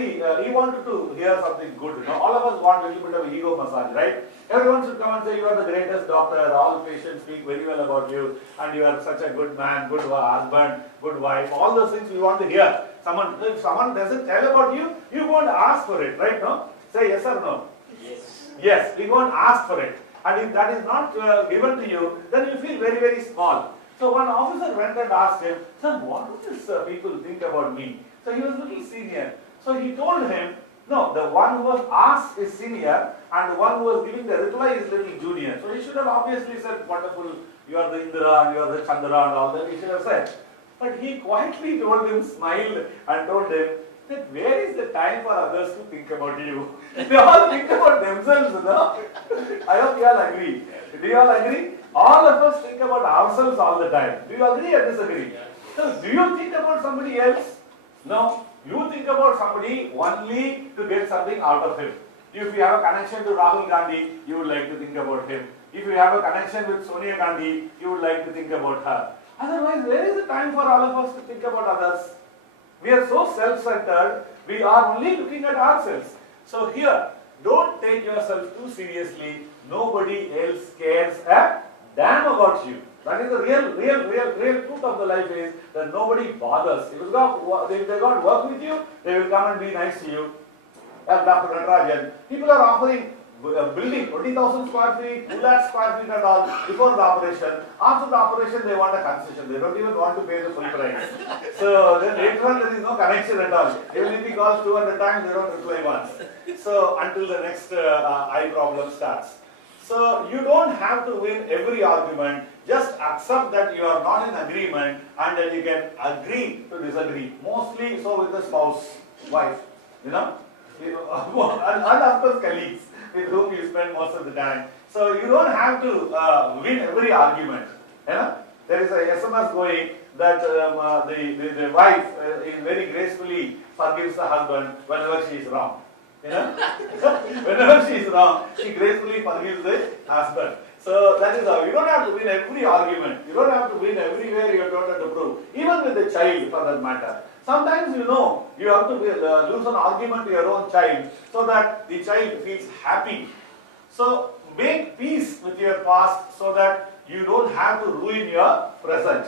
he wanted to hear something good. All of us want a little bit of ego massage, right? Everyone should come and say, you are the greatest doctor, all patients speak very well about you, and you are such a good man, good husband, good wife, all those things we want to hear. If someone doesn't tell about you, you won't ask for it, right? No? Say yes or no? Yes. Yes, we won't ask for it. And if that is not given to you, then you feel very, very small. So one officer went and asked him, son, what do these people think about me? So he was a little senior. So he told him, no, the one who was asked is senior and the one who was giving the reply is little junior. So he should have obviously said, wonderful, you are the Indra and you are the Chandra and all that he should have said. But he quietly told him, smiled and told him, that where is the time for others to think about you? They all think about themselves, I hope you all agree. Do you all agree? All of us think about ourselves all the time. Do you agree or disagree? So, do you think about somebody else? No. You think about somebody only to get something out of him. If you have a connection to Rahul Gandhi, you would like to think about him. If you have a connection with Sonia Gandhi, you would like to think about her. Otherwise, where is the time for all of us to think about others? We are so self-centered, we are only looking at ourselves. So here, don't take yourself too seriously. Nobody else cares a damn about you. That is the real truth of the life is that nobody bothers. If they got work with you, they will come and be nice to you. Like Dr. Natarajan, people are offering a building 20,000 square feet, 2 lakh square feet and all before the operation. After the operation, they want a concession. They don't even want to pay the full price. So then later on, there is no connection at all. Even if he calls 200 times, they don't reply once. So until the next eye problem starts. So you don't have to win every argument. Just accept that you are not in agreement and that you can agree to disagree. Mostly so with the spouse, wife, and of course colleagues with whom you spend most of the time. So you don't have to win every argument. There is a SMS going that the wife very gracefully forgives the husband whenever she is wrong. Whenever she is wrong, she gracefully forgives the husband. So that is how. You don't have to win every argument. You don't have to win everywhere you are told to prove. Even with the child for that matter. Sometimes you have to lose an argument to your own child so that the child feels happy. So make peace with your past so that you don't have to ruin your present.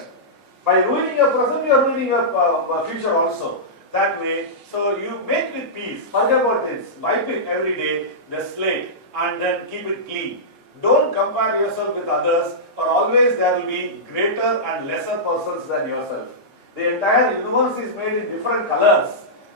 By ruining your present, you are ruining your future also. That way, so you make with peace. Forget about this. Wipe it every day, the slate, and then keep it clean. Don't compare yourself with others, for always there will be greater and lesser persons than yourself. The entire universe is made in different colors,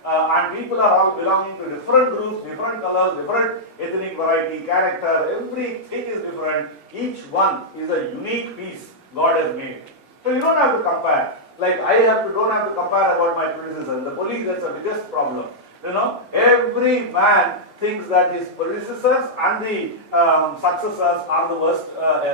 and people are all belonging to different groups, different colors, different ethnic variety, character, everything is different. Each one is a unique piece God has made. So you don't have to compare. Like don't have to compare about my criticism. The police, that's the biggest problem. Every man thinks that his predecessors and the successors are the worst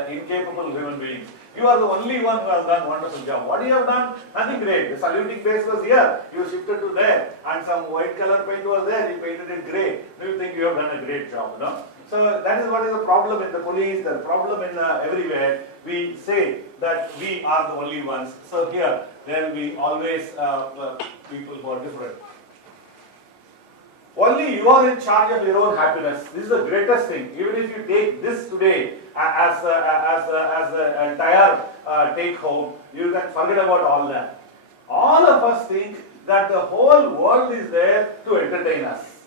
incapable human beings. You are the only one who has done a wonderful job. What you have done? Nothing great. The saluting base was here. You shifted to there. And some white color paint was there. You painted it grey. Do you think you have done a great job? So that is what is the problem in the police, the problem in everywhere. We say that we are the only ones. So here, there will be always people who are different. Only you are in charge of your own happiness. This is the greatest thing. Even if you take this today as the entire take home, you can forget about all that. All of us think that the whole world is there to entertain us.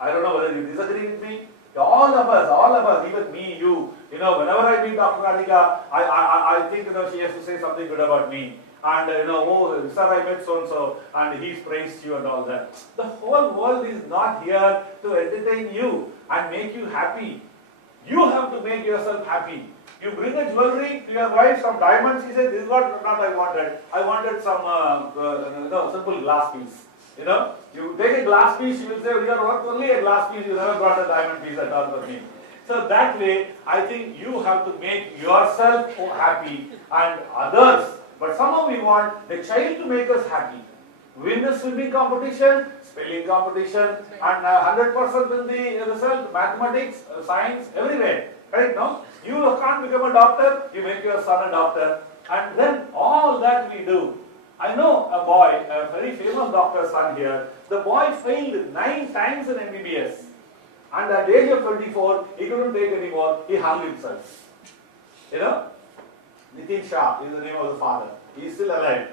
I don't know whether you disagree with me. All of us, even me, you, whenever I meet Dr. Radhika, I think, she has to say something good about me. And, oh, sir, I met so-and-so, and he's praised you and all that. The whole world is not here to entertain you and make you happy. You have to make yourself happy. You bring a jewelry to your wife, some diamonds, she says, this is what not I wanted. I wanted some simple glass piece. You take a glass piece, she will say, you are worth only a glass piece, you never brought a diamond piece at all for me. So that way, I think you have to make yourself happy and others. But somehow we want the child to make us happy. Win the swimming competition, spelling competition, and 100% win the result, mathematics, science, everywhere. Right? No? You can't become a doctor, you make your son a doctor. And then all that we do, I know a boy, a very famous doctor's son here. The boy failed 9 times in MBBS. And at the age of 24, he couldn't take anymore. He hung himself. You know, Nitin Shah is the name of the father. He is still alive.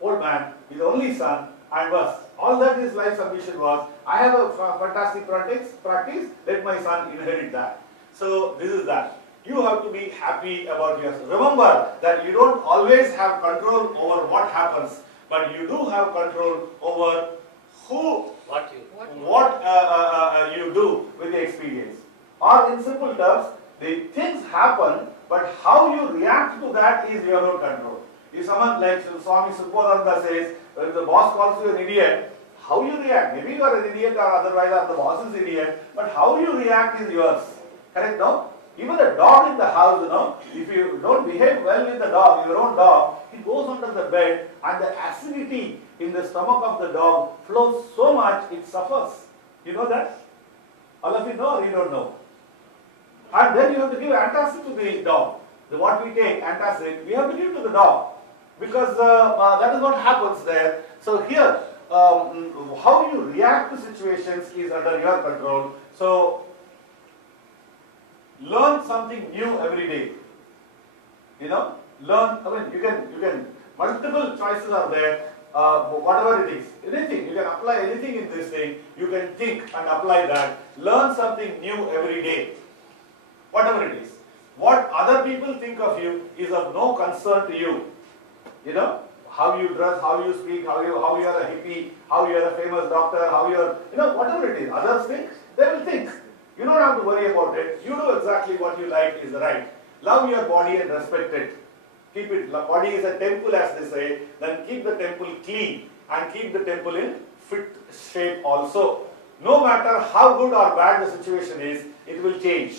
Old man, his only son, and was all that his life's ambition was, I have a fantastic practice, let my son inherit that. So this is that. You have to be happy about yourself. Remember that you don't always have control over what happens, but you do have control over what you do with the experience. Or in simple terms, the things happen, but how you react to that is your own control. If someone like Swami Subodhananda says, if the boss calls you an idiot, how you react? Maybe you are an idiot or otherwise the boss is an idiot, but how you react is yours. Correct, no? Even a dog in the house, you know, if you don't behave well with the dog, your own dog, it goes under the bed and the acidity in the stomach of the dog flows so much it suffers. You know that? All of you know or you don't know? And then you have to give antacid to the dog. What we take, antacid, we have to give to the dog. Because that is what happens there. So here, how you react to situations is under your control. So, learn something new every day. You know, learn, I mean, you can, multiple choices are there, whatever it is, anything, you can apply anything in this thing, you can think and apply that. Learn something new every day, whatever it is. What other people think of you is of no concern to you. You know, how you dress, how you speak, how you are a hippie, how you are a famous doctor, how you are, you know, whatever it is. Others think, they will think. You don't have to worry about it. You do exactly what you like is right. Love your body and respect it. Keep it, body is a temple as they say, then keep the temple clean and keep the temple in fit shape also. No matter how good or bad the situation is, it will change.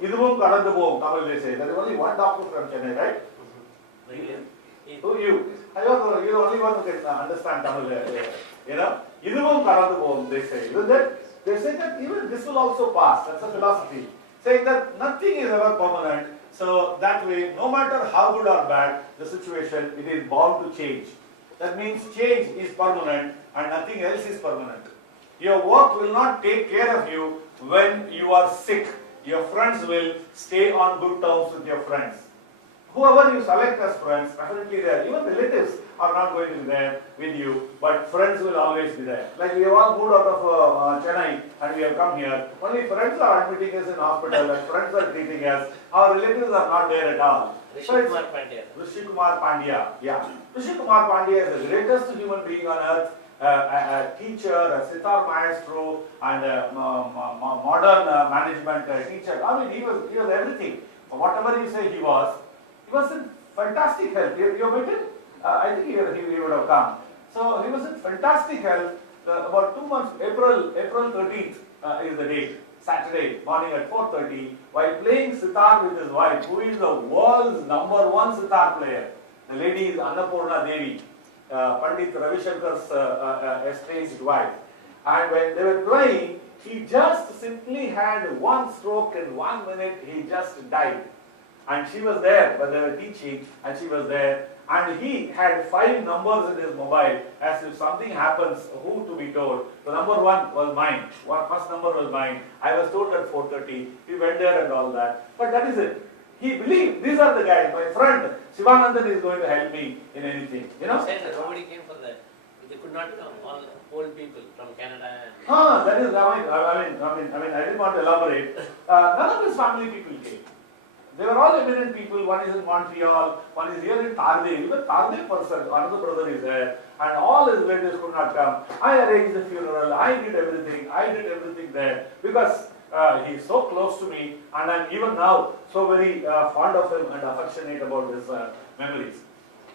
Iduvum kadanduvum, Tamil they say. There is only one doctor from Chennai, right? Who you? You're the only one who can understand Tamil. You know, Iduvum kadanduvum, they say. Isn't that? They say that even this will also pass. That's a philosophy. Saying that nothing is ever permanent. So that way, no matter how good or bad the situation, it is bound to change. That means change is permanent and nothing else is permanent. Your work will not take care of you when you are sick. Your friends will stay on good terms with your friends. Whoever you select as friends, definitely there. Even relatives are not going to be there with you, but friends will always be there. Like we have all moved out of Chennai and we have come here. Only friends are admitting us in hospital and friends are treating us. Our relatives are not there at all. Rishi Kumar Pandya. Rishi Kumar Pandya, yeah. Rishi Kumar Pandya is the greatest human being on earth. A teacher, a sitar maestro, and a modern management teacher. I mean, he was everything. Whatever you say he was in fantastic health. You met him? I think he would have come. So he was in fantastic health. About 2 months, April 13th is the date. Saturday morning at 4:30, while playing sitar with his wife, who is the world's #1 sitar player. The lady is Annapurna Devi. Pandit Ravi Shankar's estranged wife. And when they were playing, he just simply had one stroke in 1 minute, he just died. And she was there when they were teaching, and she was there. And he had 5 numbers in his mobile, as if something happens, who to be told. So number 1 was mine. First number was mine. I was told at 4:30. We went there and all that. But that is it. He believed, these are the guys, my friend, Sivanandan is going to help me in anything. You know? He said that nobody came for that. They could not come, all old people from Canada. That is, I didn't want to elaborate. None of his family people came. They were all eminent people. One is in Montreal, one is here in Tardeo. Even Tardeo person, another brother is there. And all his relatives could not come. I arranged the funeral, I did everything there. Because he's so close to me, and I'm even now so very fond of him and affectionate about his memories.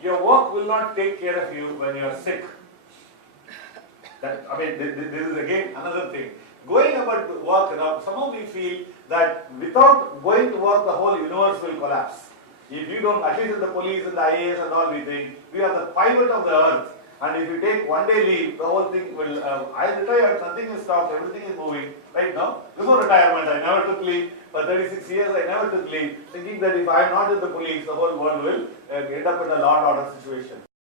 Your work will not take care of you when you are sick. This is again another thing. Going about work, now somehow we feel that without going to work, the whole universe will collapse. If you don't, at least in the police and the IAS and all, we think we are the pivot of the earth. And if you take 1 day leave, the whole thing will, I retired, nothing is stopped, everything is moving. Right now, before retirement, I never took leave. For 36 years, I never took leave, thinking that if I am not in the police, the whole world will end up in a law and order situation.